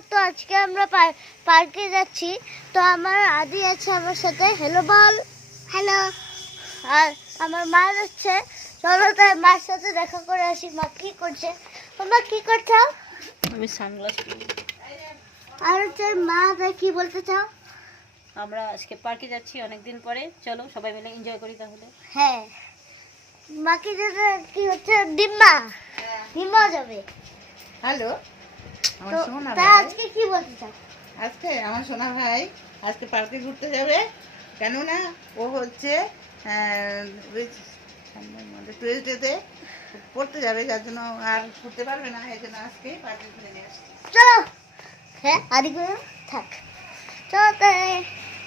Blog. তো আজকে আমরা পার্কে যাচ্ছি। তো আমার আদি আছে আমার সাথে, হ্যালো বল। হ্যালো। আর আমার মা যাচ্ছে, চলো তাই মার সাথে দেখা করে আসি। মা কি করছে? মা কি করছো? আমি সানগ্লাস পরি। আর হচ্ছে মা, তাই কি বলতে চাও? আমরা আজকে পার্কে যাচ্ছি অনেকদিন পরে, চলো সবাই মিলে এনজয় করি তাহলে। হ্যাঁ, বাকি যেটা কি হচ্ছে, ডিম্মা যাবে। হ্যালো, আমার সোনা তা ভাই। আজকে কি বলতে চাও? আজকে আমার সোনা ভাই আজকে পার্কে ঘুরতে যাবে, কেননা ও হচ্ছে টুয়েসডেতে পড়তে যাবে, যার জন্য আর ঘুরতে পারবে না, এই জন্য আজকে পার্কে ঘুরে নিয়ে আসছে। চলো। হ্যাঁ, আদি করে থাক। চলো তাই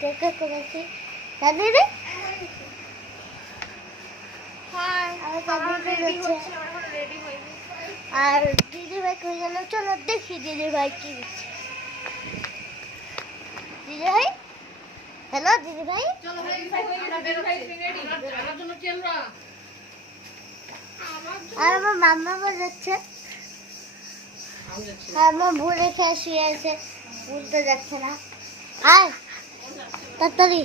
দেখা করেছি। দাদি রে, আর দিদি ভাই কই গেল? চলো দেখি দিদি ভাই কি করছে। দিদি ভাই, হ্যালো দিদি ভাই। আর আমার মাম্মা যাচ্ছে, আর আমার ভুলে খেয়ে শুয়ে আছে, উঠতে যাচ্ছে না। আর তাড়াতাড়ি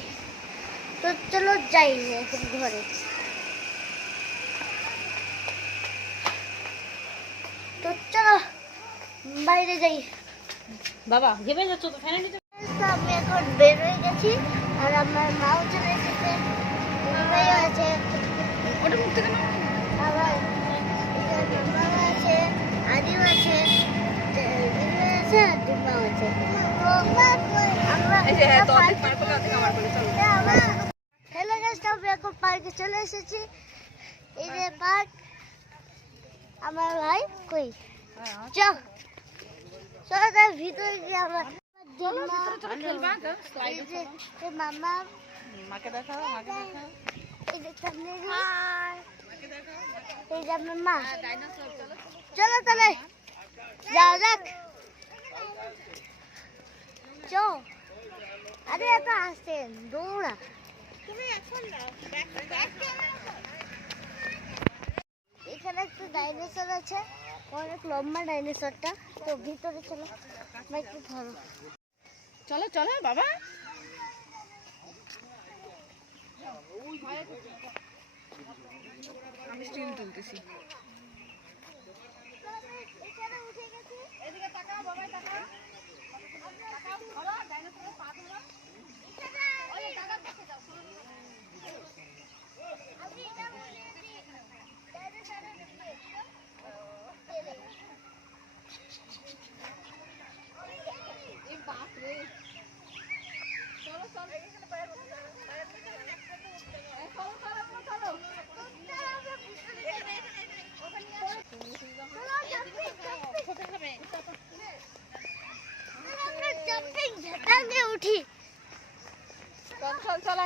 তো চলো যাই এখন ঘরে। তো চলো বাইরে যাই। বাবা ঘেমে যাচ্ছ তো, ফ্যানের নিচে। তো আমি এখন বের হয়ে গেছি, আর আমার মাও চলে এসেছে, দিদিভাইও আছে, ওটা মুখতে কেন? আবার মামাও আছে, আদিও আছে, দিদিভাই আছে, আর ডিম্বাও আছে। তো আমরা হ্যালো গাইস, আমরা এখন পার্কে চলে এসেছি। এই যে পার্ক। আমার ভাই কই? চল চলো তার ভিতরে গিয়ে আমার মামা, মাকে দেখাও, মাকে দেখাও। এই যে সামনে এই যে আমার মা। চলো তাহলে যাও যাক। চো, আরে এত আসছে, দৌড়া। এখানে একটা ডাইনোসর আছে, অনেক লম্বা ডাইনোসরটা। তো ভিতরে চলো, একটু ধরো। চলো চলো বাবা। আমি স্টিল তুলতেছি। এখানে উঠে গেছি। এদিকে তাকাও বাবা, তাকাও। ধরো ডাইনোসরের পা ধরো। ওই দাদার কাছে যাও। আমি এটা বলেছি, ডাইনোসরের দিকে। এই বাপ রে। চলো চলো, এখানে বাইরে বসে যাও। চলো চলো চলো। উঠি চল চল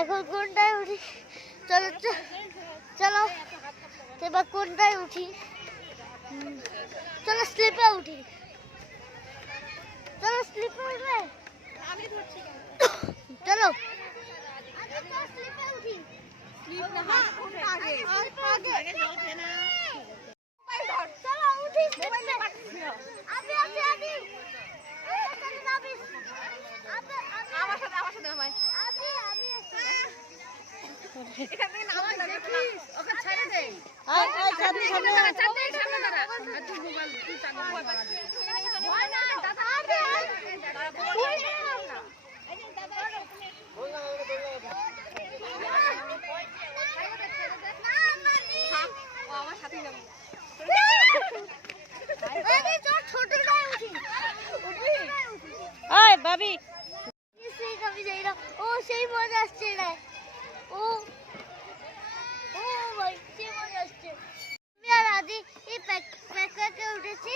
এখন কোনটায় উঠি? চলো চলো এবার কোনটায় উঠি? চলো স্লিপে উঠি। চলো স্লিপে উঠবে। আমি ধরছি, চলো স্লিপে উঠি। স্লিপ না, কোনটা আগে? আগে চলছে না। চলো উঠি স্লিপে। আমি আছি, আমি আমার সাথে ভাই। আমি আছি। এখান থেকে নামা লাগে, প্লিজ ওকে ছেড়ে দে। আয় আয়, সামনে সামনে দাঁড়া, সামনে দাঁড়া। আর তুই মোবাইল তুই চাগো মোবাইল। ভয় না দাদা, আবে ভয় না। এই যে দাদা ওই না ও আমার সাথে যাবে। এই যে ছোট গায়ে উঠি। ওই ভাবি আমি যাই না। ও সেই মজা আসছে রে। ও ও ভাই সেই মজা আসছে। আমি আর আদি এই প্যাকে উঠেছি।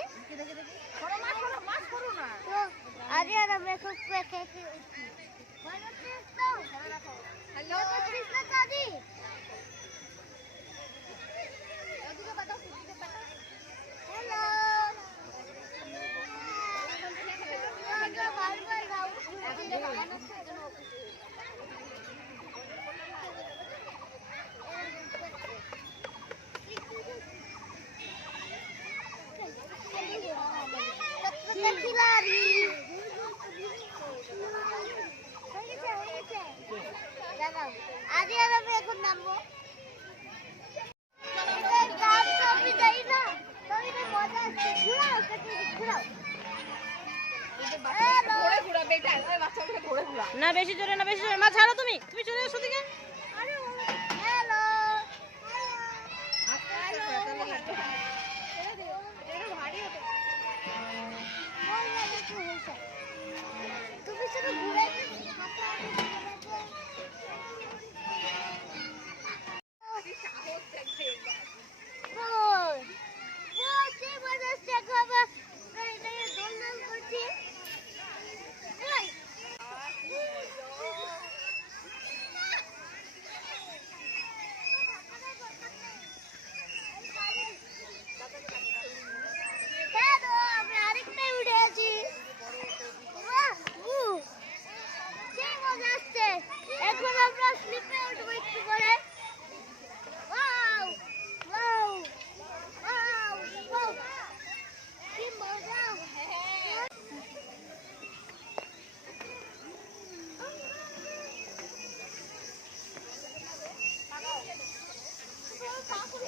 সরো মাছ করো না। তো আদি আর আমি এখন প্যাকে উঠেছি। হ্যালো দাদি। হ্যালো আদি আর আমি এখন নামবো। গান তো আমি যাই না, তবে তো মজা আসছে। ঘুরাও ঘুরাও। হ্যালো ধরে ঘুরা বেটা, ওই বাচ্চাটাকে ধরে ঘুরা। না বেশি জোরে না, বেশি জোরে। মা ছাড়ো, তুমি চলে এসো দিকে। হ্যালো তুমি শুধু ঘুরে আমি আরেকটাই উঠে আছি। এখন আমরা স্লিপে উঠবো একটু করে। ওয়াও ওয়াও ওয়াও ওয়াও কি মজা।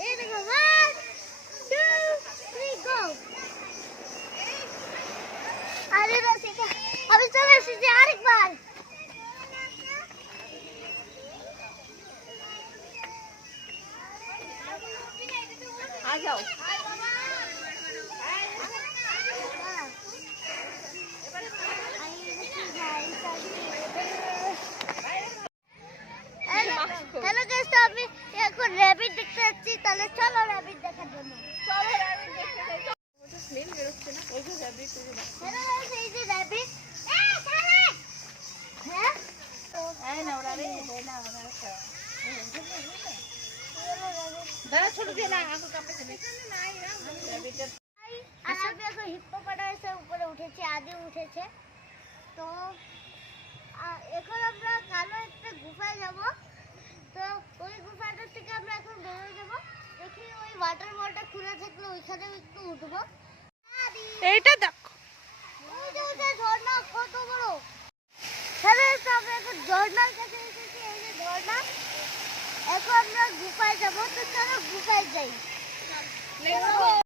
এই দেখো 1 2 3 গো। আরে রসিকা আমি চলে এসেছি আরেকবার। आ जाओ। হ্যালো গাইস, তো আমি এখন র‍্যাবিট দেখতে যাচ্ছি। তাহলে চলো র‍্যাবিট দেখার জন্য। চলো র‍্যাবিট দেখতে যাই। ওটা স্মেল বেরোচ্ছে না। ওই যে র‍্যাবিট, ওই যে হ্যালো গাইস, এই যে র‍্যাবিট। হ্যাঁ এই না ওরা রে, এই না ওরা দাঁড়া, ছোট দিয়ে না, আঁকু কাপড়ে দেবে। আর আমি এখন হিপ্পোপটামাসের উপরে উঠেছি, আদি উঠেছে। তো এখন আমরা কালো একটা গুফায় যাব। তো ওই গুফাটা থেকে আমরা এখন বেরোয় যাব। দেখি ওই ওয়াটার বলটা খুলে থাকলে ওইখানে একটু উঠবো। এইটা দেখো। ওই যে ওটা ঝর্ণা কত বড়। হ্যালো, তো আমরা এখন ঝর্ণার কাছে এসেছি। এই যে ঝর্ণা। এখন আমরা গুফায় যাব। তো চলো গুফায় যাই।